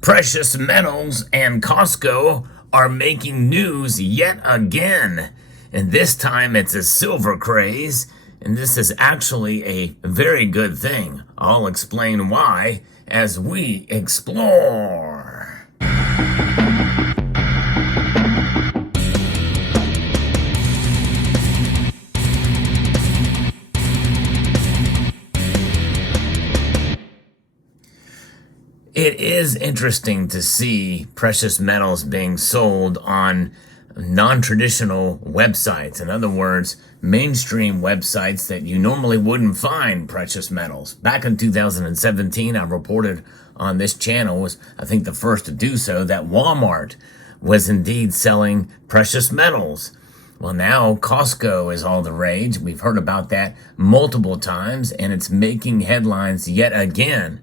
Precious metals and Costco are making news yet again. And this time it's a silver craze. And this is actually a very good thing. I'll explain why as we explore. It is interesting to see precious metals being sold on non-traditional websites. In other words, mainstream websites that you normally wouldn't find precious metals. Back in 2017, I reported on this channel, was I think the first to do so, that Walmart was indeed selling precious metals. Well, now Costco is all the rage. We've heard about that multiple times, and it's making headlines yet again.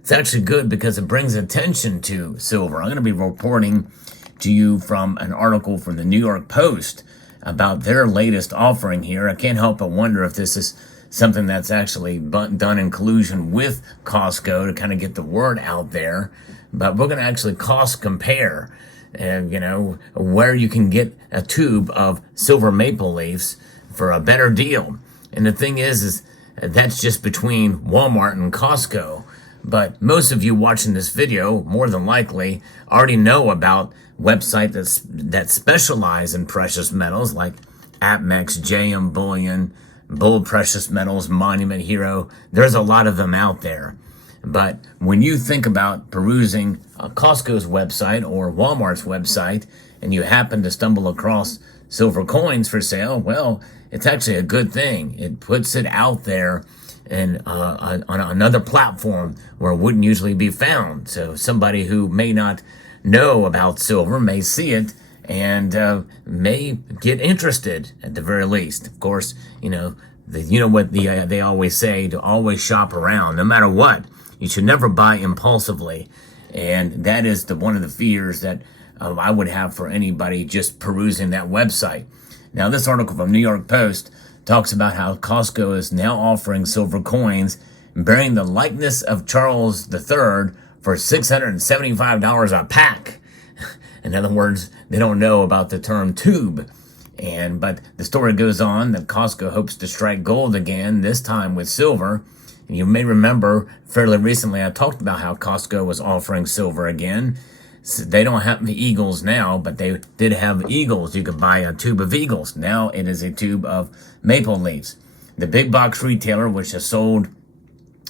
It's actually good because it brings attention to silver. I'm going to be reporting to you from an article from the New York Post about their latest offering here. I can't help but wonder if this is something that's actually done in collusion with Costco to kind of get the word out there. But we're going to actually cost compare, where you can get a tube of silver maple leafs for a better deal. And the thing is that's just between Walmart and Costco. But most of you watching this video, more than likely, already know about websites that specialize in precious metals like APMEX, JM Bullion, Bull Precious Metals, Monument Hero. There's a lot of them out there. But when you think about perusing Costco's website or Walmart's website, and you happen to stumble across silver coins for sale, well, it's actually a good thing. It puts it out there and on another platform where it wouldn't usually be found. So somebody who may not know about silver may see it and may get interested at the very least. Of course, they always say, to always shop around, no matter what. You should never buy impulsively, and that is one of the fears that I would have for anybody just perusing that website. Now, this article from New York Post talks about how Costco is now offering silver coins bearing the likeness of Charles III for $675 a pack. In other words, they don't know about the term tube. But the story goes on that Costco hopes to strike gold again, this time with silver. And you may remember fairly recently I talked about how Costco was offering silver again. So they don't have the eagles now, but they did have eagles. You could buy a tube of eagles. Now it is a tube of maple leaves. The big box retailer, which has sold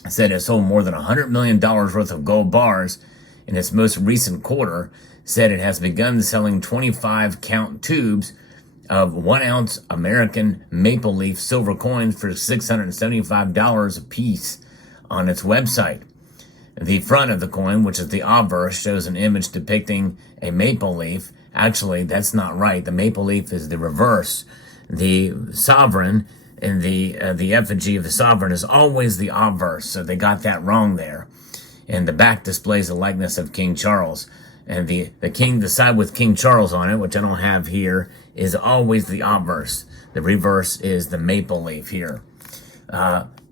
more than $100 million worth of gold bars in its most recent quarter, said it has begun selling 25-count tubes of 1-ounce American maple leaf silver coins for $675 a piece on its website. The front of the coin, which is the obverse, shows an image depicting a maple leaf. Actually, that's not right. The maple leaf is the reverse. The sovereign and the effigy of the sovereign is always the obverse, so they got that wrong there. And the back displays the likeness of King Charles. And the side with King Charles on it, which I don't have here, is always the obverse. The reverse is the maple leaf here.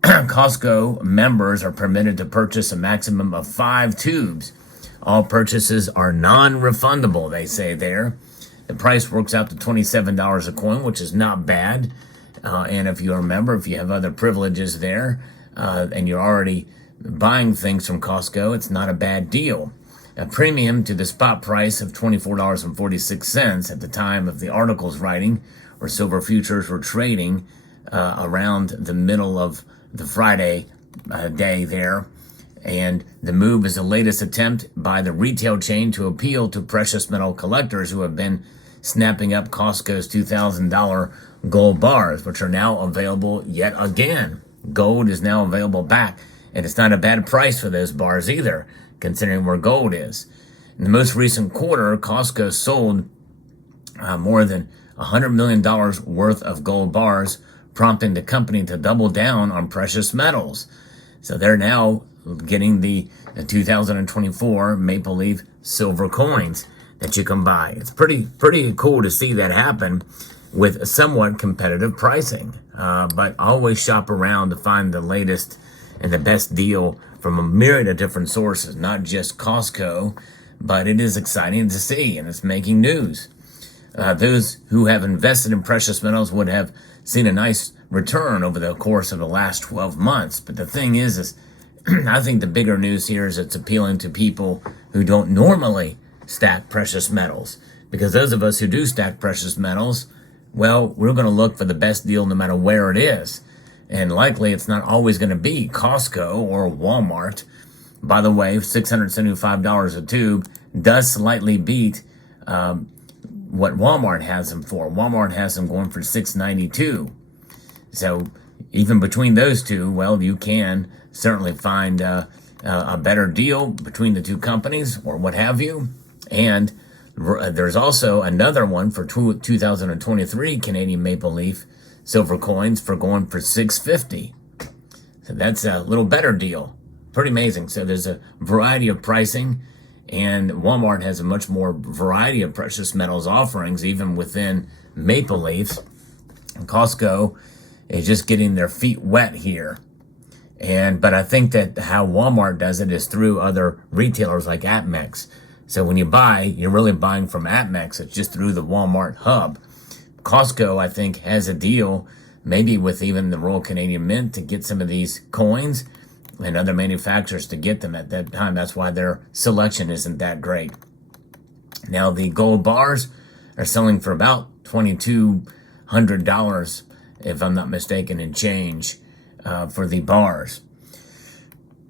Costco members are permitted to purchase a maximum of 5 tubes. All purchases are non-refundable, they say there. The price works out to $27 a coin, which is not bad. And if you remember, if you have other privileges there, and you're already buying things from Costco, it's not a bad deal. A premium to the spot price of $24.46 at the time of the article's writing, where silver futures were trading around the middle of the Friday day there. And the move is the latest attempt by the retail chain to appeal to precious metal collectors who have been snapping up Costco's $2,000 gold bars, which are now available yet again. Gold is now available back, and it's not a bad price for those bars either, considering where gold is. In the most recent quarter, Costco sold more than $100 million worth of gold bars, prompting the company to double down on precious metals. So they're now getting the 2024 maple leaf silver coins that you can buy. It's pretty cool to see that happen with somewhat competitive pricing. But always shop around to find the latest and the best deal from a myriad of different sources, not just Costco, but it is exciting to see, and it's making news. Those who have invested in precious metals would have seen a nice return over the course of the last 12 months. But the thing is I think the bigger news here is it's appealing to people who don't normally stack precious metals. Because those of us who do stack precious metals, well, we're going to look for the best deal no matter where it is. And likely it's not always going to be Costco or Walmart. By the way, $675 a tube does slightly beat what Walmart has them for. Walmart has them going for $692. So even between those two, well, you can certainly find a better deal between the two companies or what have you. And there's also another one for 2023 Canadian Maple Leaf silver coins for going for $650. So that's a little better deal. Pretty amazing. So there's a variety of pricing, and Walmart has a much more variety of precious metals offerings, even within Maple Leafs. And Costco is just getting their feet wet here. But I think that how Walmart does it is through other retailers like APMEX. So when you buy, you're really buying from APMEX. It's just through the Walmart hub. Costco, I think, has a deal maybe with even the Royal Canadian Mint to get some of these coins and other manufacturers to get them at that time. That's why their selection isn't that great. Now, the gold bars are selling for about $2,200, if I'm not mistaken, in change for the bars.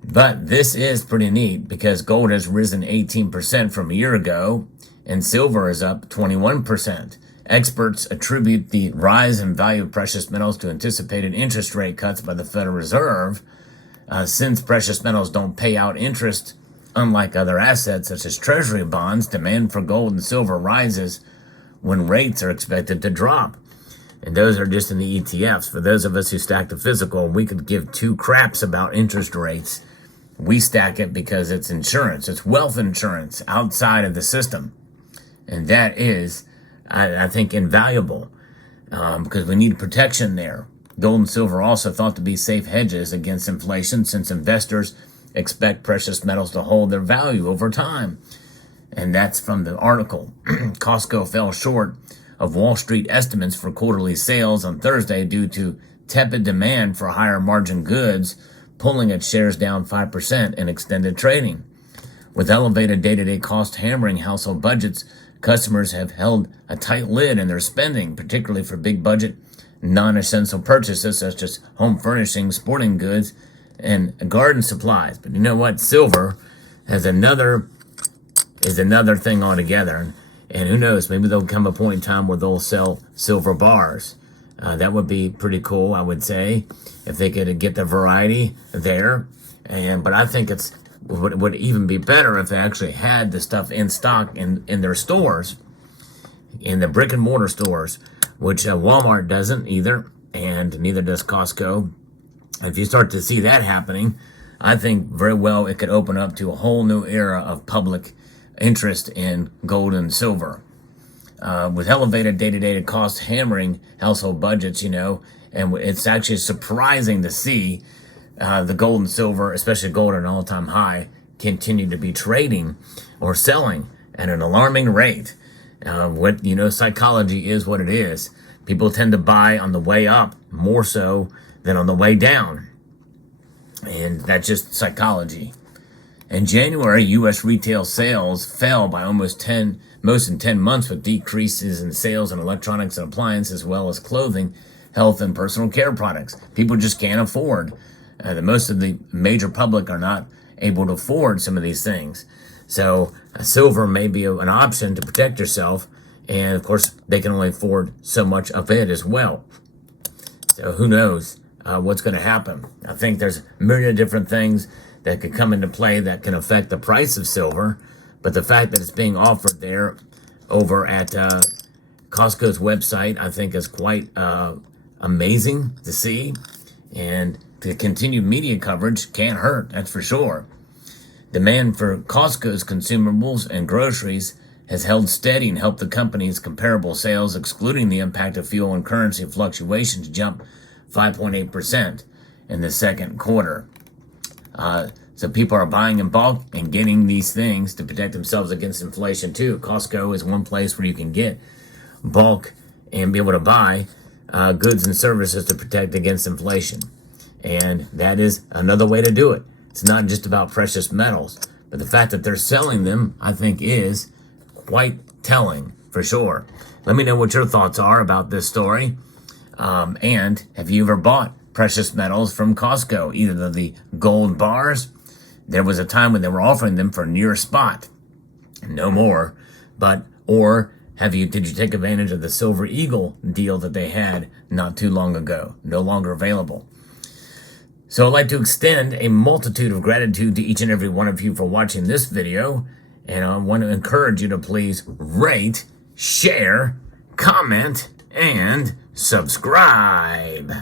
But this is pretty neat because gold has risen 18% from a year ago and silver is up 21%. Experts attribute the rise in value of precious metals to anticipated interest rate cuts by the Federal Reserve. Since precious metals don't pay out interest, unlike other assets such as treasury bonds, demand for gold and silver rises when rates are expected to drop. And those are just in the ETFs. For those of us who stack the physical, we could give two craps about interest rates. We stack it because it's insurance. It's wealth insurance outside of the system. And that is, I think, invaluable because we need protection there. Gold and silver are also thought to be safe hedges against inflation since investors expect precious metals to hold their value over time. And that's from the article. Costco fell short of Wall Street estimates for quarterly sales on Thursday due to tepid demand for higher margin goods, pulling its shares down 5% in extended trading. With elevated day-to-day cost hammering household budgets, customers have held a tight lid in their spending, particularly for big budget, non-essential purchases such as home furnishings, sporting goods, and garden supplies. But you know what? Silver is another thing altogether. And who knows, maybe there'll come a point in time where they'll sell silver bars. That would be pretty cool, I would say, if they could get the variety there. But I think it would even be better if they actually had the stuff in stock in their stores, in the brick and mortar stores, which Walmart doesn't either, and neither does Costco. If you start to see that happening, I think very well it could open up to a whole new era of public interest in gold and silver. With elevated day-to-day cost hammering household budgets, and it's actually surprising to see the gold and silver, especially gold at an all-time high, continue to be trading or selling at an alarming rate. Psychology is what it is. People tend to buy on the way up more so than on the way down. And that's just psychology. In January, U.S. retail sales fell by most in 10 months, with decreases in sales in electronics and appliances, as well as clothing, health, and personal care products. People just can't afford. Most of the major public are not able to afford some of these things. So silver may be an option to protect yourself, and of course, they can only afford so much of it as well. So who knows what's going to happen? I think there's a myriad of different things that could come into play that can affect the price of silver, but the fact that it's being offered there over at Costco's website, I think is quite amazing to see, and the continued media coverage can't hurt, that's for sure. Demand for Costco's consumables and groceries has held steady and helped the company's comparable sales, excluding the impact of fuel and currency fluctuations, jump 5.8% in the second quarter. So people are buying in bulk and getting these things to protect themselves against inflation too. Costco is one place where you can get bulk and be able to buy goods and services to protect against inflation. And that is another way to do it. It's not just about precious metals, but the fact that they're selling them, I think, is quite telling for sure. Let me know what your thoughts are about this story. And have you ever bought precious metals from Costco, either the gold bars? There was a time when they were offering them for near spot, no more. Or did you take advantage of the Silver Eagle deal that they had not too long ago? No longer available. So I'd like to extend a multitude of gratitude to each and every one of you for watching this video. And I want to encourage you to please rate, share, comment, and subscribe.